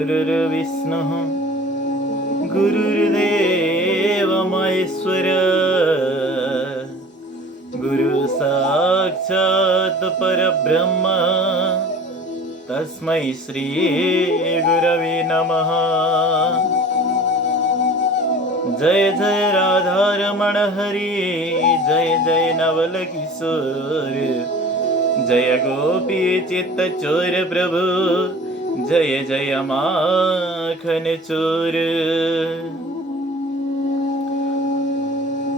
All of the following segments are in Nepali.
गुरुर्विष्णुः गुरुर्देव महेश्वर गुरु साक्षात् परब्रह्म तस्मै श्री गुरवे नमः। जय जय राधारमण हरि, जय जय नवल किशोर, जय गोपी चित्त चोर प्रभु, जय जय माखन चोर।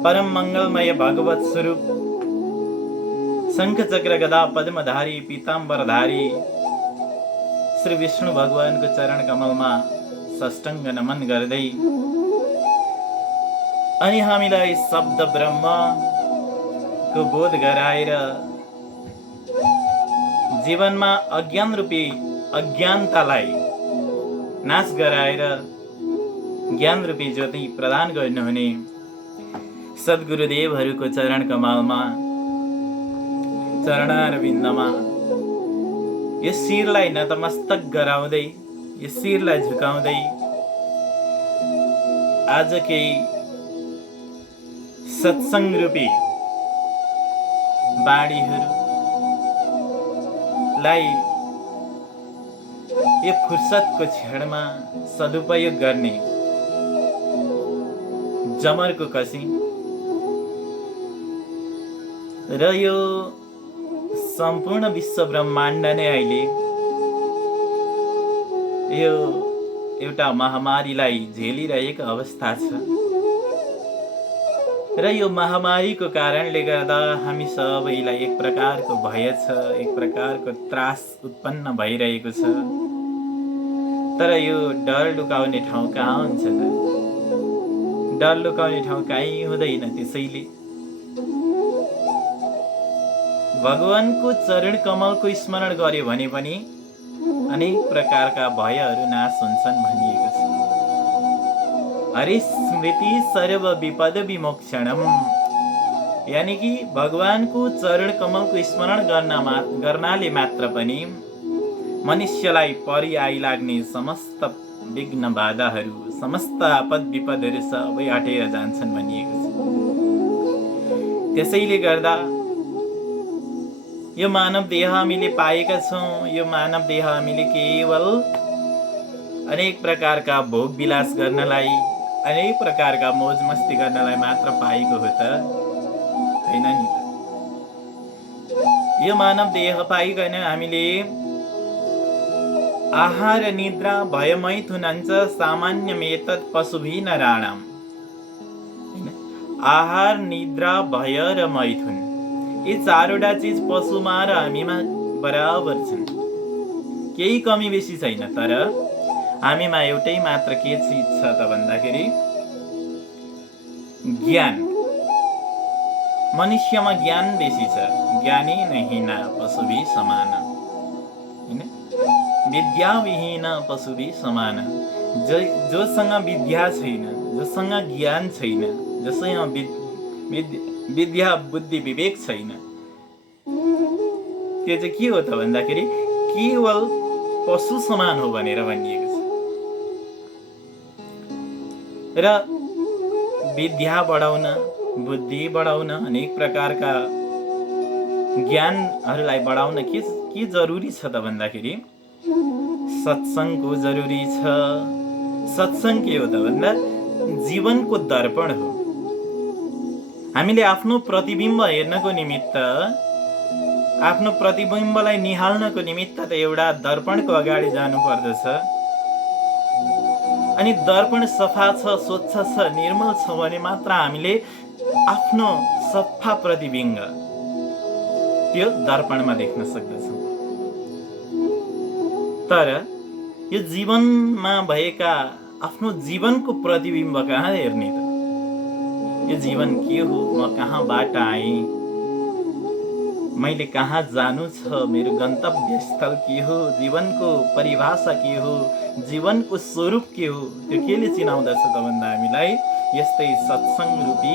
परम मंगलमय भागवत स्वरूप शंख चक्र गदा पद्मधारी पीताम्बरधारी श्री विष्णु भगवानको चरण कमलमा साष्टाङ्ग नमन गर्दै अनि हामीलाई शब्द ब्रह्मको बोध गराएर जीवनमा अज्ञान रूपी अज्ञानतालाई नाश गराएर ज्ञान रूपी ज्योति प्रदान गर्नुहुने सद्गुरुदेवहरूको चरण कमलमा चरणारविन्दमा यो शिरलाई नतमस्तक गराउँदै यो शिरलाई झुकाउँदै आज केही सत्संग रूपी बाणीहरूलाई यो फुर्सदको क्षणमा सदुपयोग गर्ने जमरको कसी र यो सम्पूर्ण विश्व ब्रह्माण्ड नै अहिले यो एउटा महामारीलाई झेलिरहेको अवस्था छ र यो महामारीको कारणले गर्दा हामी सबैलाई एक प्रकारको भय छ, एक प्रकारको त्रास उत्पन्न भइरहेको छ। तर यो डर लुकाउने ठाउँ कहाँ हुन्छ त? डर लुकाउने ठाउँ कहीँ हुँदैन। त्यसैले भगवानको चरण कमलको स्मरण गर्यो भने पनि अनेक प्रकारका भयहरू नाश हुन्छन् भनिएको छ। हरिस्मृति सर्व विपद विमोक्षणम, यानी कि भगवानको चरण कमलको स्मरण गर्नाले मात्र पनि मनुष्यलाई परि आइलाग्ने समस्त विघ्न बाधाहरू, समस्त आपद विपदहरू सबै हटेर जान्छन् भनिएको छ। त्यसैले गर्दा यो मानव देह हामीले पाएका छौँ। यो मानव देह हामीले केवल अनेक प्रकारका भोग विलास गर्नलाई, अनेक प्रकारका मौज मस्ती गर्नलाई मात्र पाएको हो त होइन नि त? यो मानव देह पाइकन हामीले आहार निद्रा भयमैथुनञ्च सामान्यमेतत् पशुभिः नराणाम्, आहार निद्रा भय र मैथुन यी चारवटा चिज पशुमा र हामीमा बराबर छन्, केही कमी बेसी छैन। तर हामीमा एउटै मात्र के चिज छ त भन्दाखेरि ज्ञान। मनुष्यमा ज्ञान बेसी छ। ज्ञानी नहीन पशुभि समान, विद्या विहीन पशुभि समान। जोसँग विद्या छैन, जोसँग ज्ञान छैन, जोसँग विद्या बुद्धि विवेक छैन, त्यो चाहिँ के हो त भन्दाखेरि केवल पशु समान हो भनेर भनिएको छ। र विद्या बढाउन, बुद्धि बढाउन, अनेक प्रकारका ज्ञानहरूलाई बढाउन के जरुरी छ त भन्दाखेरि सत्सङ्गको जरुरी छ। सत्सङ्ग के हो त भन्दा जीवनको दर्पण हो। हामीले आफ्नो प्रतिबिम्ब हेर्नको निमित्त, आफ्नो प्रतिबिम्बलाई निहाल्नको निमित्त त एउटा दर्पणको अगाडि जानु पर्दछ। अनि दर्पण सफा छ, स्वच्छ छ, निर्मल छ भने मात्र हामीले आफ्नो सफा प्रतिबिम्ब त्यो दर्पणमा देख्न सक्दछौँ। तर यो जीवनमा भएका आफ्नो जीवनको प्रतिबिम्ब कहाँ हेर्ने त? यो जीवन के हो? म कहाँबाट आएँ? मैले कहाँ जानु छ? मेरो गन्तव्य स्थल के हो? जीवनको परिभाषा के हो? जीवनको स्वरूप के हो? त्यो केले चिनाउँदछ त भन्दा हामीलाई यस्तै सत्सङ्ग रूपी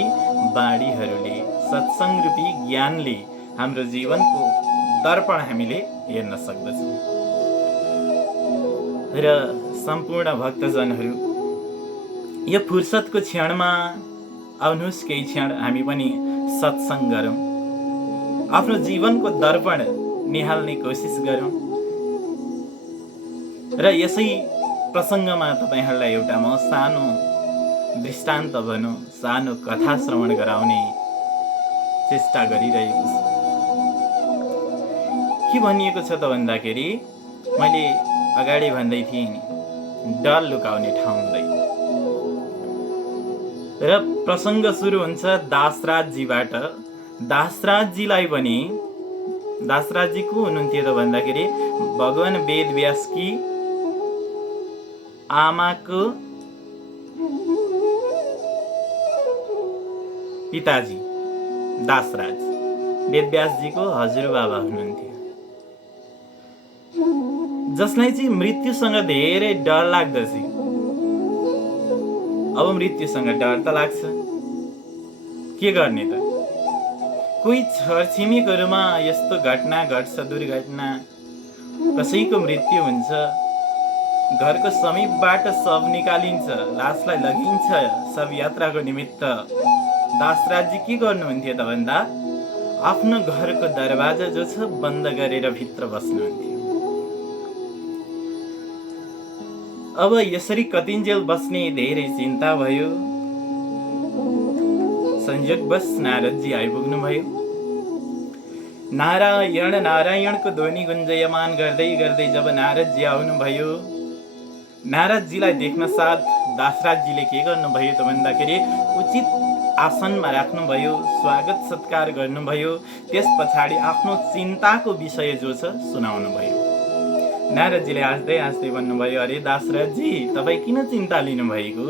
बाणीहरूले, सत्सङ्ग रूपी ज्ञानले हाम्रो जीवनको दर्पण हामीले हेर्न सक्दछौँ। र सम्पूर्ण भक्तजनहरू, यो फुर्सदको क्षणमा आउनुहोस्, केही क्षण हामी पनि सत्सङ्ग गरौँ, आफ्नो जीवनको दर्पण निहाल्ने कोसिस गरौँ। र यसै प्रसङ्गमा तपाईँहरूलाई एउटा म सानो दृष्टान्त भनौँ, सानो कथा श्रवण गराउने चेष्टा गरिरहेको छु। के भनिएको छ त भन्दाखेरि, मैले अगाडि भन्दै थिएँ नि, डर लुकाउने ठाउँ हुँदैन। र प्रसङ्ग सुरु हुन्छ दासराजजीबाट। दासराजजीलाई पनि, दासराजजी को हुनुहुन्थ्यो त भन्दाखेरि भगवान वेदव्यासकी आमाको पिताजी दासराज, वेदव्यासजीको हजुरबाबा हुनुहुन्थ्यो, जसलाई चाहिँ मृत्युसँग धेरै डर लाग्दछ। अब मृत्युसँग डर त लाग्छ, के गर्ने त? कोही छरछिमेकहरूमा यस्तो घटना घट्छ, दुर्घटना, कसैको मृत्यु हुन्छ, घरको समीपबाट शव निकालिन्छ, लासलाई लगिन्छ शव यात्राको निमित्त। दासराजजी के गर्नुहुन्थ्यो त भन्दा आफ्नो घरको दरवाजा जो छ बन्द गरेर भित्र बस्नुहुन्थ्यो। अब यसरी कतिन्जेल बस्ने धेरै चिन्ता भयो। संयोगवश नारदजी आइपुग्नु भयो। नारायण नारायणको ध्वनि गुन्जयमान गर्दै गर्दै जब नारदजी आउनुभयो, नारदजीलाई देख्न साथ दासराजजीले के गर्नुभयो त भन्दाखेरि उचित आसनमा राख्नुभयो, स्वागत सत्कार गर्नुभयो। त्यस पछाडि आफ्नो चिन्ताको विषय जो छ सुनाउनुभयो। नारदजीले हाँस्दै हाँस्दै भन्नुभयो, अरे दासराजजी, तपाईँ किन चिन्ता लिनुभएको?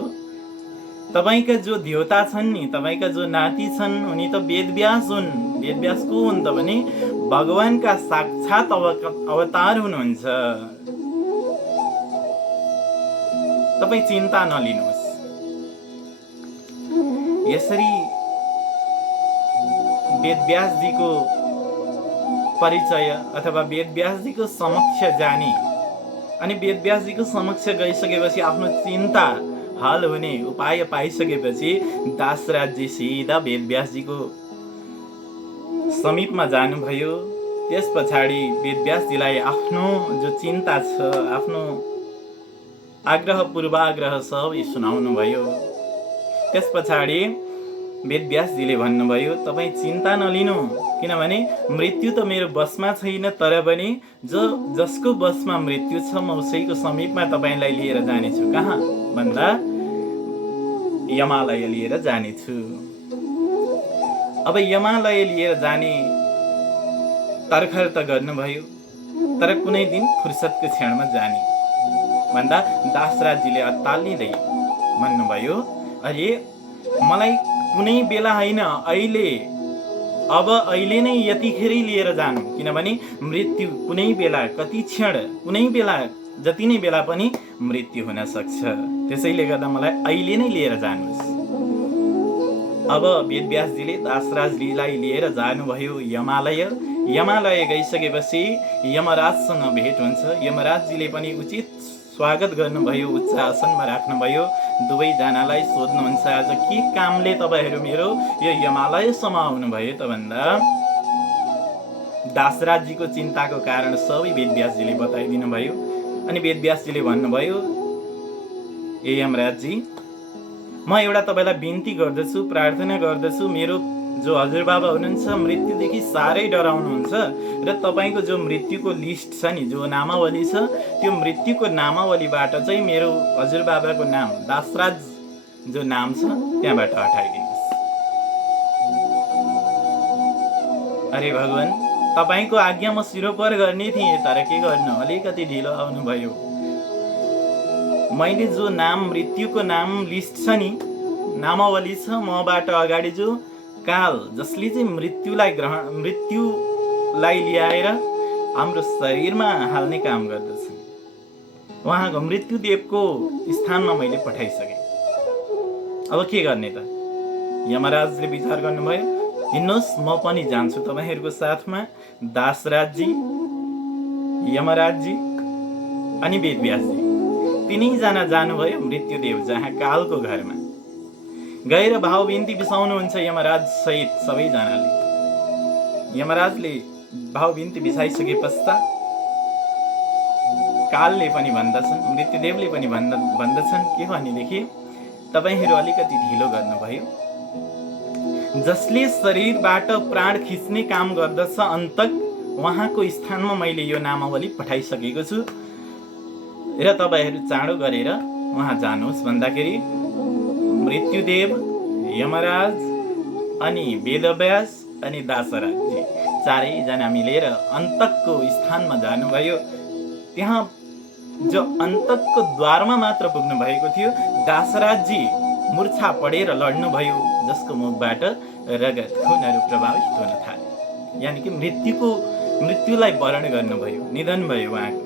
तपाईँका जो देवता छन् नि, तपाईँका जो नाति छन्, उनी त वेदव्यास हुन्। वेदव्यास को हुन् त भने भगवानका साक्षात अवतार हुनुहुन्छ। तपाईँ चिन्ता नलिनुहोस्। यसरी वेदव्यासजीको परिचय अथवा वेदव्यासजीको समक्ष जाने, अनि वेदव्यासजीको समक्ष गइसकेपछि आफ्नो चिन्ता हल हुने उपाय पाइसकेपछि दासराजजी सिधा वेदव्यासजीको समीपमा जानुभयो। त्यस पछाडि वेदव्यासजीलाई आफ्नो जो चिन्ता छ, आफ्नो आग्रह पूर्वाग्रह सबै सुनाउनु भयो। त्यस पछाडि वेदव्यासजीले भन्नुभयो, तपाईँ चिन्ता नलिनु, किनभने मृत्यु त मेरो बसमा छैन, तर पनि जसको बसमा मृत्यु छ म उसैको समीपमा तपाईँलाई लिएर जानेछु। कहाँ भन्दा यमालय लिएर जानेछु। अब यमालय लिएर जाने तर्खर त गर्नुभयो, तर कुनै दिन फुर्सदको क्षणमा जाने भन्दा दासराजजीले अत्तालिँदै भन्नुभयो, अरे मलाई कुनै बेला होइन, अहिले नै यतिखेरै लिएर जानु, किनभने मृत्यु कुनै बेला, कति क्षण, कुनै बेला, जति नै बेला पनि मृत्यु हुन सक्छ। त्यसैले गर्दा मलाई अहिले नै लिएर जानुहोस्। अब वेदव्यासजीले दासराजजीलाई लिएर जानुभयो यमालय। यमालय गइसकेपछि यमराजसँग भेट हुन्छ। यमराजजीले पनि उचित स्वागत गर्नुभयो, उच्च आसनमा राख्नुभयो। दुवैजनालाई सोध्नुहुन्छ, आज के कामले तपाईँहरू मेरो यो यमालयसम्म आउनुभयो त भन्दा दासराजजीको चिन्ताको कारण सबै वेदव्यासजीले बताइदिनु भयो। अनि वेदव्यासजीले भन्नुभयो, ए यमराजजी, म एउटा तपाईँलाई बिन्ती गर्दछु, प्रार्थना गर्दछु। मेरो जो हजुरबाबा हुनुहुन्छ मृत्युदेखि साह्रै डराउनुहुन्छ, र तपाईँको जो मृत्युको लिस्ट छ नि, जो नामावली छ, त्यो मृत्युको नामावलीबाट चाहिँ मेरो हजुरबाबाको नाम दासराज जो नाम छ त्यहाँबाट हटाइदिनुहोस्। अरे भगवान, तपाईँको आज्ञा म सिरोपर गर्ने थिएँ, तर के गर्नु, अलिकति ढिलो आउनुभयो। मैले जो नाम, मृत्युको नाम लिस्ट छ नि, नामावली छ, मबाट अगाडि जो काल, जसले चाहिँ मृत्युलाई ल्याएर हाम्रो शरीरमा हाल्ने काम गर्दछ, उहाँको मृत्युदेवको स्थानमा मैले पठाइसकेँ। अब के गर्ने त? यमराजले विचार गर्नुभयो, हिँड्नुहोस्, म पनि जान्छु तपाईँहरूको साथमा। दासराजजी, यमराजजी अनि वेदव्यासजी तिनैजना जानुभयो मृत्युदेव जहाँ कालको घरमा। गएर भाव बिन्ती बिसाउनुहुन्छ यमराज सहित सबैजनाले। यमराजले भाव बिन्ती बिसाइसके पश्चात कालले पनि भन्दछन्, मृत्युदेवले पनि भन्दछन् के भनेदेखि तपाईहरू अलिकति ढिलो गर्नुभयो। जसले शरीरबाट प्राण खिच्ने काम गर्दछ अन्तक, उहाँको स्थानमा मैले यो नामावली पठाइसकेको छु र तपाईहरू चाँडो गरेर उहाँ जानुहोस् भन्दाखेरि मृत्युदेव, यमराज अनि वेदव्यास अनि दासराजजी चारैजना मिलेर अन्तकको स्थानमा जानुभयो। त्यहाँ जो अन्तकको द्वारमा मात्र पुग्नु भएको थियो, दासराजजी मूर्छा पडेर लड्नुभयो, जसको मुखबाट रगत खुनहरू प्रभावित हुन थाले। यानि कि मृत्युलाई वरण गर्नुभयो, निधन भयो उहाँको।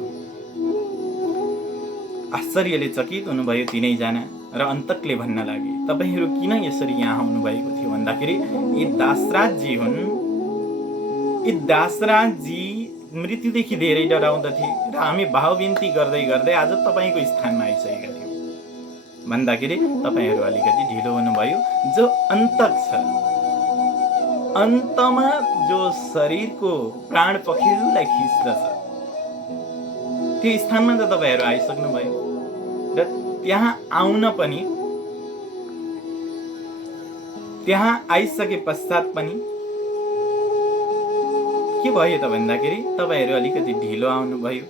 आश्चर्यले चकित हुनुभयो तिनैजना र अन्तकले भन्न लागे, तपाईहरू किन यसरी यहाँ आउनुभएको थियो भन्दाखेरि यी दासराजजी हुन्। यी दासराजजी मृत्युदेखि धेरै डराउँदथे र हामी भाव बिन्ती गर्दै गर्दै आज तपाईँको स्थानमा आइसकेका थियौँ भन्दाखेरि तपाईहरू अलिकति ढिलो हुनुभयो। जो अन्तक छ, अन्तमा जो शरीरको प्राण पखेरुलाई खिच्दछ, त्यो स्थानमा त तपाईहरू आइसक्नुभयो र त्यहाँ आइसके पश्चात पनि के भयो त भन्दाखेरि तपाईहरू अलिकति ढिलो आउनुभयो।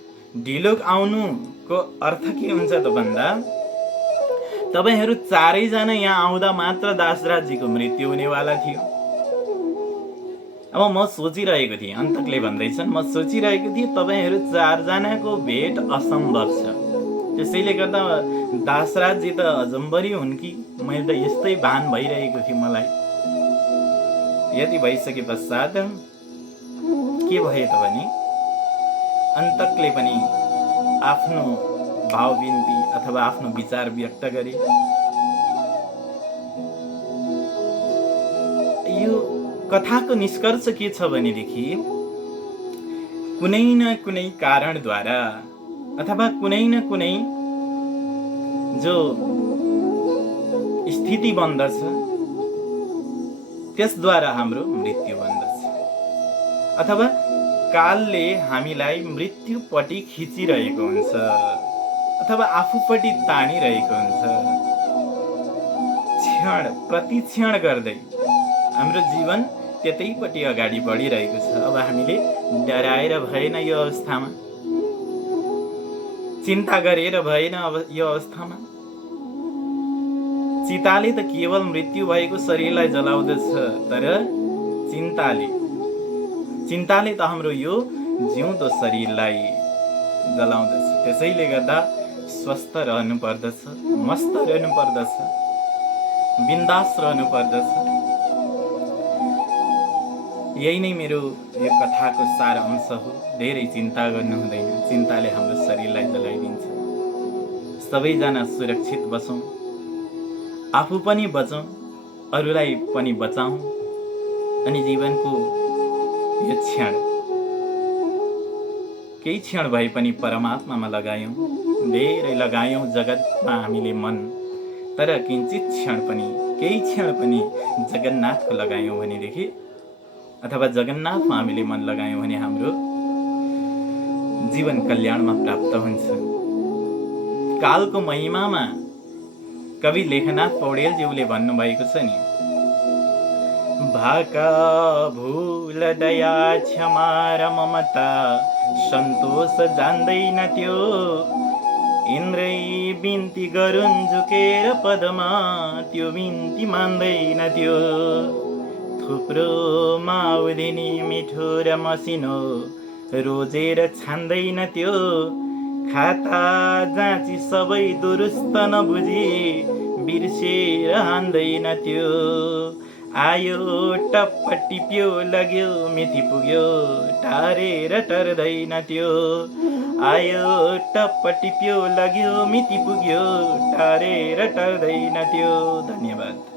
ढिलो आउनुको अर्थ के हुन्छ त भन्दा तपाईहरू चारैजना यहाँ आउँदा मात्र दासराजजीको मृत्यु हुनेवाला थियो। अब म सोचिरहेको थिएँ, अन्तकले भन्दैछन्, म सोचिरहेको थिएँ तपाईहरू चारजनाको भेट असम्भव छ, त्यसैले गर्दा दासराजजी त अजम्बरी हुन् कि मैले त यस्तै भान भइरहेको थियो मलाई। यति भइसके पश्चात के भयो त भने अन्तकले पनि आफ्नो भाव बिन्ती अथवा आफ्नो विचार व्यक्त गरे। यो कथाको निष्कर्ष के छ भनेदेखि कुनै न कुनै कारणद्वारा अथवा कुनै न कुनै जो स्थिति बन्दछ त्यसद्वारा हाम्रो मृत्यु बन्दछ, अथवा कालले हामीलाई मृत्युपट्टि खिचिरहेको हुन्छ अथवा आफूपट्टि तानिरहेको हुन्छ। क्षण प्रति क्षण गर्दै हाम्रो जीवन त्यतैपट्टि अगाडि बढिरहेको छ। अब हामीले डराएर भएन यो अवस्थामा, चिन्ता गरेर भएन अब यो अवस्थामा। चिताले त केवल मृत्यु भएको शरीरलाई जलाउँदछ, तर चिन्ताले त हाम्रो यो जिउँदो शरीरलाई जलाउँदछ। त्यसैले गर्दा स्वस्थ रहनु पर्दछ, मस्त रहनु पर्दछ, बिन्दास रहनु पर्दछ। यही नै मेरो यो कथाको सार अंश हो। धेरै चिन्ता गर्नु हुँदैन, चिन्ताले हाम्रो शरीरलाई जलाइदिन्छ। सबैजना सुरक्षित बसौँ, आफू पनि बचौँ, अरूलाई पनि बचाउँ, अनि जीवनको यो क्षण केही क्षण भए पनि परमात्मामा लगायौँ। धेरै लगायौँ जगतमा हामीले मन, तर किञ्चित क्षण पनि, केही क्षण पनि जगन्नाथको लगायौँ भनेदेखि, अथवा जगन्नाथमा हामीले मन लगायौँ भने हाम्रो जीवन कल्याणमा प्राप्त हुन्छ। कालको महिमामा कवि लेखनाथ पौडेलज्यूले भन्नुभएको छ नि, भाका भूल दया क्षमा र ममता सन्तोष जान्दैन त्यो, इन्द्रै बिन्ती गरुन् झुकेर पदमा त्यो बिन्ती मान्दैन त्यो, थुप्रो माउदिनी मिठो र मसिनो रोजेर छान्दैन त्यो, खाता जाँची सबै दुरुस्त नबुझी बिर्सेर हान्दैन त्यो, आयो टप्प टिप्यो लग्यो मिति पुग्यो टारेर टर्दैन त्यो, आयो टप्प टिप्यो लग्यो मिति पुग्यो टारेर टर्दैन त्यो। धन्यवाद।